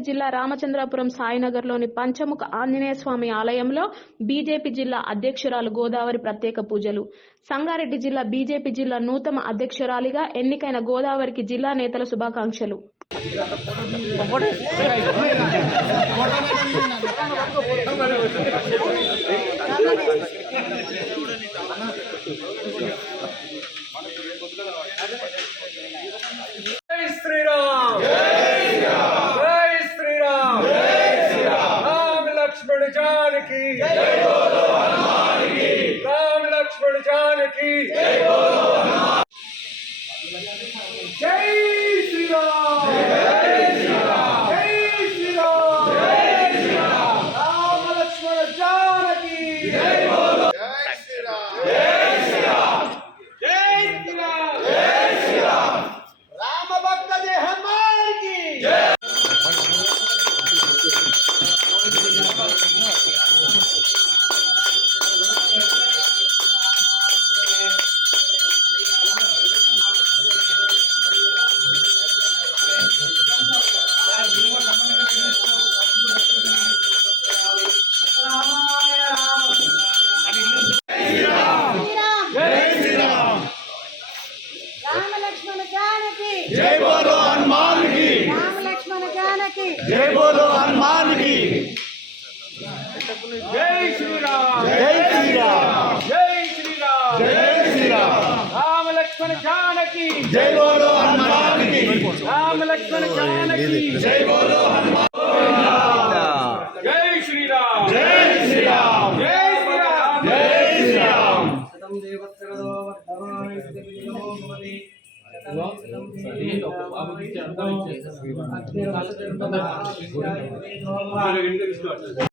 సంగారెడ్డి జిల్లా రామచంద్రాపురం సాయినగర్లోని పంచముఖ ఆంజనేయ స్వామి ఆలయంలో బీజేపీ జిల్లా అధ్యక్షురాలు గోదావరి ప్రత్యేక పూజలు. సంగారెడ్డి జిల్లా బీజేపీ జిల్లా నూతన అధ్యక్షురాలిగా ఎన్నికైన గోదావరికి జిల్లా నేతల శుభాకాంక్షలు. जय श्री राम, जय श्री राम, राम लक्ष्मण जानकी, राम लक्ष्मण जानकी, जय श्री राम, जय श्री राम, राम लक्ष्मण जानकी, जय श्री राम, जय श्री राम, जय श्री राम, जय श्री राम, राम भक्त जय हनुमान की जय। जय बोलो हनुमान की, राम लक्ष्मण जानकी, जय बोलो हनुमान की, जय श्री राम, जय श्री राम, जय श्री राम, जय श्री राम, राम लक्ष्मण जानकी, जय बोलो हनुमान की, राम लक्ष्मण जानकी, जय बोलो हनुमान, जय श्री राम, जय श्री राम, जय श्री राम, जय श्री राम। जय